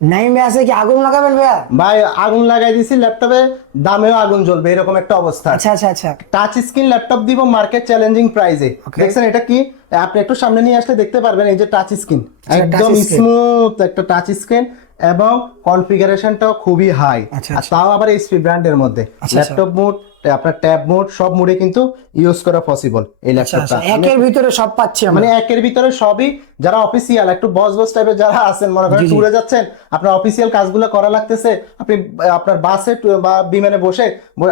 নাইমে আছে কি আগুন লাগাবেন ভাইয়া? ভাই আগুন লাগাই দিছি ল্যাপটপে, দামেও আগুন জ্বলবে এরকম একটা অবস্থা। আচ্ছা আচ্ছা আচ্ছা। টাচ স্ক্রিন ল্যাপটপ দিব মার্কেট চ্যালেঞ্জিং প্রাইসে। Okay. দেখছেন এটা কি? আপনি একটু সামনে নিয়ে আসলে দেখতে পারবেন, এই যে টাচ স্ক্রিন, আচ্ছা, একদম touch screen। স্মুথ একটা টাচ স্ক্রিন এবং কনফিগারেশনটাও খুবই হাই, আচ্ছা, আর আচ্ছা। তাও আবার এইচপি ব্র্যান্ডের মধ্যে। আচ্ছা, আচ্ছা। ল্যাপটপ মোড, আপনার ট্যাব মোড, সব মোডে কিন্তু ইউজ করা পসিবল এই আচ্ছা আচ্ছা, ল্যাপটপটা। একের ভিতরে সব পাচ্ছি আমরা। মানে একের ভিতরে সবই। যারা অফিসিয়াল একটু বস বস টাইপের যারা আছেন, মনে করেন জি, জি। ট্যুরে যাচ্ছেন, আপনার অফিসিয়াল কাজগুলো করা লাগতেছে, আপনি আপনার বাসে বা বিমানে বসে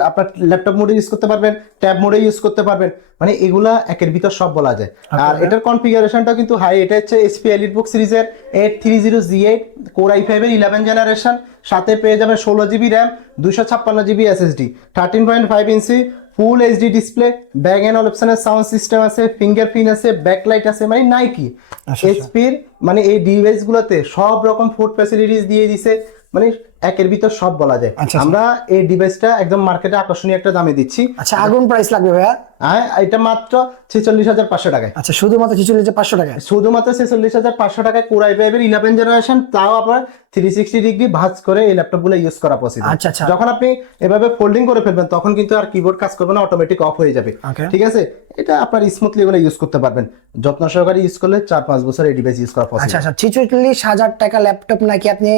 আপনার ল্যাপটপ মোডে ইউজ করতে পারবেন, ট্যাব মোডে ইউজ করতে পারবেন। মানে এগুলা একের ভিতর সব বলা যায়। আর এটার কনফিগারেশনটা কিন্তু হাই। এটা হচ্ছে এইচপি এলিটবুক সিরিজের 830G8 কোর i5 এর 11 জেনারেশন। সাথে পেয়ে যাবেন 16 জিবি র্যাম, 256 জিবি এসএসডি, 13.5 ইঞ্চি full HD display, bag and all অপশনের সাউন্ড সিস্টেম আছে, ফিঙ্গারপ্রিন্ট আছে, ব্যাকলাইট আছে। মানে নাইকি আচ্ছা। এইচপির মানে এই ডিভাইস গুলোতে সব রকম ফুড ফ্যাসিলিটিস দিয়ে দিছে। মানে একের ভিতর সব বলা যায়। আচ্ছা, আচ্ছা। আমরা এই ডিভাইসটা একদম মার্কেটে আকর্ষণীয় একটা দামে দিচ্ছি। আচ্ছা, আগুন প্রাইস লাগবে ভাইয়া? হ্যাঁ, এটা মাত্র 46,500 টাকায়। আচ্ছা, শুধুমাত্র 46,500 টাকায়? শুধুমাত্র 46,500 টাকায় কোর i5 এর 11 জেনারেশন, তাও আবার 360 ডিগ্রি ভাঁজ করে এই ল্যাপটপ গুলো ইউজ করা পসিবল। আচ্ছা, আচ্ছা। যখন আপনি এভাবে ফোল্ডিং করে ফেলবেন তখন কিন্তু আর কিবোর্ড কাজ করবে না, অটোমেটিক অফ হয়ে যাবে। Okay. ঠিক আছে, এটা আপনার স্মুথলি এগুলো ইউজ করতে পারবেন। যত্ন সহকারে ইউজ করলে 4-5 বছর এই ডিভাইস ইউজ করা আচ্ছা পসিবল। আচ্ছা, 46,000 টাকা ল্যাপটপ নাকি আপনি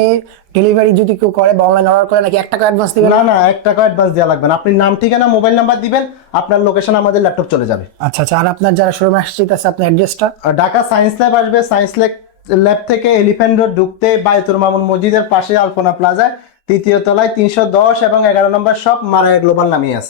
ডেলিভারি যদি কেউ করে বা অনলাইন অর্ডার করে নাকি 1 টাকা অ্যাডভান্স দিবেন? না না, 1 টাকা অ্যাডভান্স দেওয়া লাগবে না। আপনি নাম, ঠিকানা, মোবাইল নাম্বার দিবেন, আপনার লোকেশন আমাদের ল্যাপটপ চলে যাবে। আচ্ছা আচ্ছা, আর আপনার যারা শোরুমে আসছে আছে আপনার অ্যাড্রেসটা? আর ঢাকা সায়েন্স ল্যাব আসবে, সায়েন্স ল্যাব থেকে এলিফ্যান্ট রোড ঢুকতে বায়তুল মামুন মসজিদের পাশে আলপনা প্লাজায় 3য় তলায় 310 এবং 11 নম্বর শপ মারায়া গ্লোবাল নামিয়ে আছে।